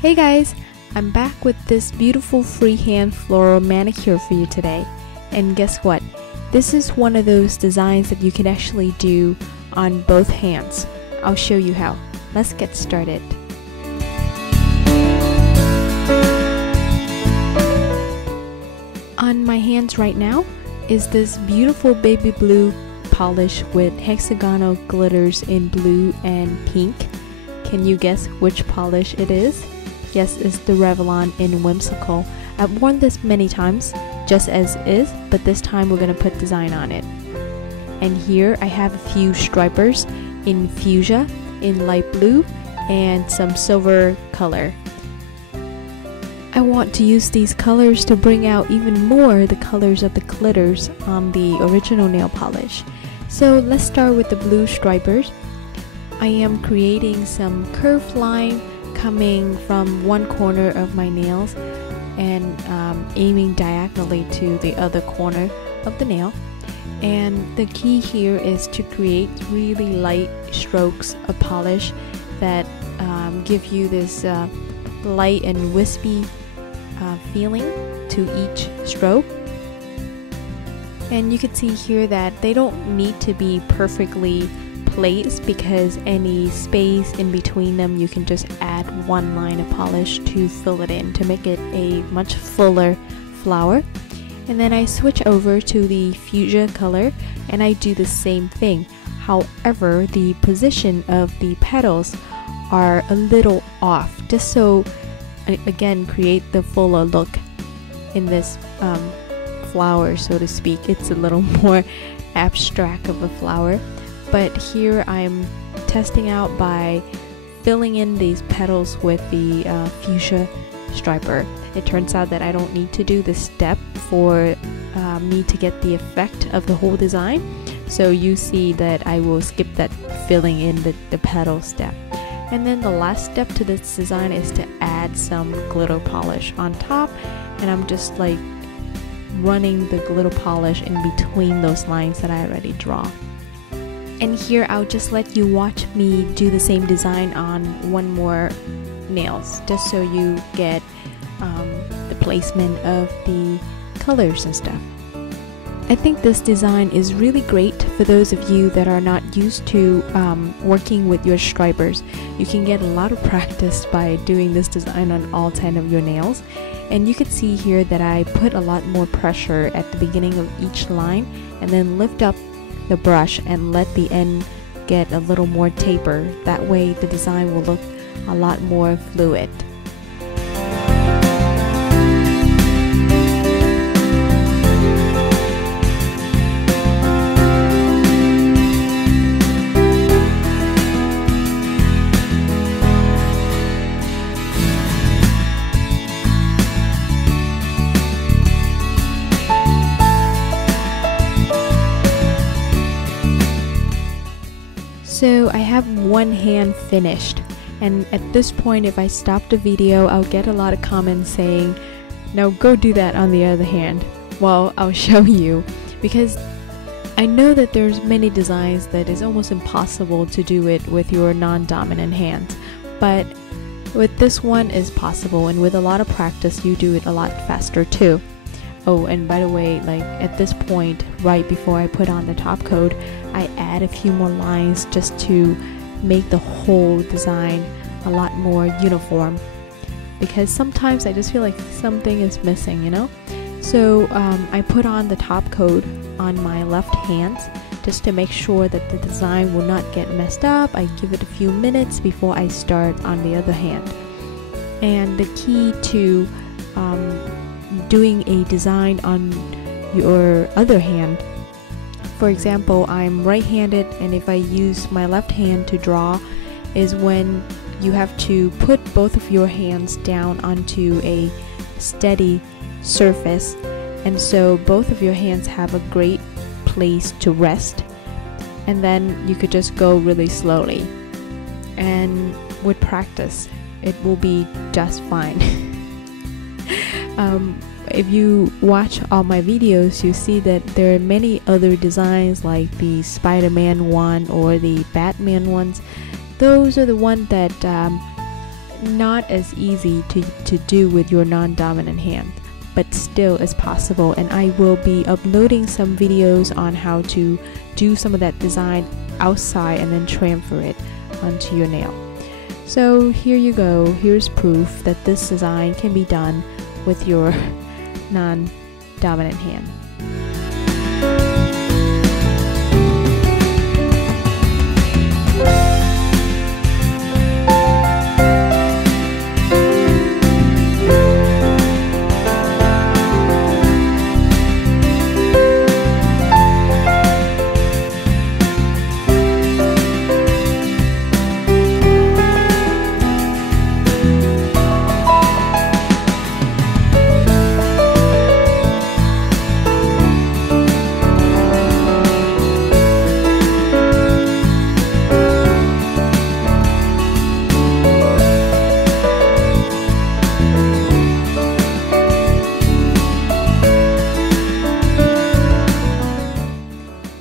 Hey guys, I'm back with this beautiful freehand floral manicure for you today. And guess what? This is one of those designs that you can actually do on both hands. I'll show you how. Let's get started. On my hands right now is this beautiful baby blue polish with hexagonal glitters in blue and pink. Can you guess which polish it is? Yes, it's the Revlon in Whimsical. I've worn this many times, just as is, but this time we're going to put design on it. And here I have a few stripers in fuchsia, in light blue, and some silver color. I want to use these colors to bring out even more the colors of the glitters on the original nail polish. So let's start with the blue stripers. I am creating some curved line coming from one corner of my nails and aiming diagonally to the other corner of the nail. And the key here is to create really light strokes of polish that give you this light and wispy feeling to each stroke. And you can see here that they don't need to be perfectly placed, because any space in between them you can just add one line of polish to fill it in to make it a much fuller flower. And then I switch over to the fuchsia color and I do the same thing. However, the position of the petals are a little off, just so again create the fuller look in this flower, so to speak. It's a little more abstract of a flower. But here I'm testing out by filling in these petals with the fuchsia striper. It turns out that I don't need to do this step for me to get the effect of the whole design. So you see that I will skip that filling in the petal step. And then the last step to this design is to add some glitter polish on top. And I'm just like running the glitter polish in between those lines that I already draw. And here I'll just let you watch me do the same design on one more nails, just so you get the placement of the colors and stuff. I think this design is really great for those of you that are not used to working with your stripers. You can get a lot of practice by doing this design on all 10 of your nails. And you can see here that I put a lot more pressure at the beginning of each line and then lift up the brush and let the end get a little more taper. That way the design will look a lot more fluid. So I have one hand finished, and at this point if I stop the video I'll get a lot of comments saying, "Now go do that on the other hand." Well, I'll show you, because I know that there's many designs that is almost impossible to do it with your non-dominant hands, but with this one is possible, and with a lot of practice you do it a lot faster too. Oh, and by the way, like at this point, right before I put on the top coat, I add a few more lines just to make the whole design a lot more uniform, because sometimes I just feel like something is missing, you know? So I put on the top coat on my left hand just to make sure that the design will not get messed up. I give it a few minutes before I start on the other hand. And the key to doing a design on your other hand, for example, I'm right-handed, and if I use my left hand to draw, is when you have to put both of your hands down onto a steady surface, and so both of your hands have a great place to rest, and then you could just go really slowly, and with practice it will be just fine. If you watch all my videos, you see that there are many other designs like the Spider-Man one or the Batman ones. Those are the ones that not as easy to do with your non-dominant hand, but still is possible, and I will be uploading some videos on how to do some of that design outside and then transfer it onto your nail. So here you go, here's proof that this design can be done with your non-dominant hand.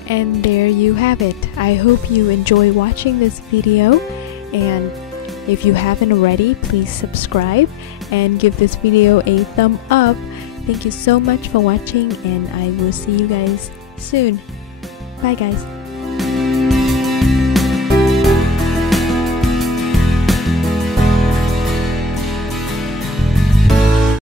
And there you have it. I hope you enjoy watching this video, and if you haven't already, please subscribe and give this video a thumb up. Thank you so much for watching, and I will see you guys soon. Bye guys.